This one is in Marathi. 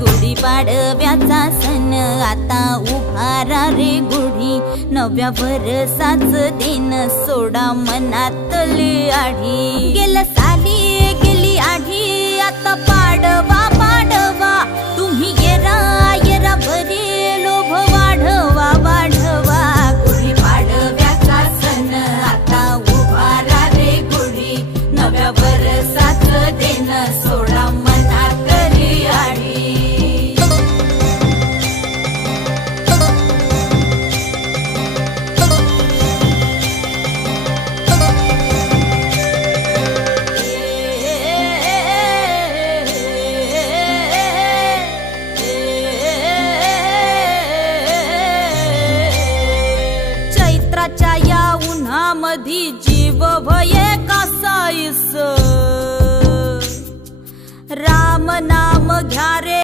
गुढीपाडव्याचा सण आता उभारा रे गुढी, नव्या वर्षाच दिन सोडा मनातली आढी। गेल्या साली गेली आढी, आता पाडवा पाडवा, तुम्ही येरा येरा भरी लोभ वाढवा वाढवा। गुढीपाडव्याचा सण आता उभारा रे गुढी, नव्या वर्षाच दिन सोडा मनातली आढी। चैत्राच्या या उन्हामधी जीव भये कासाईस, राम नाम घ्या रे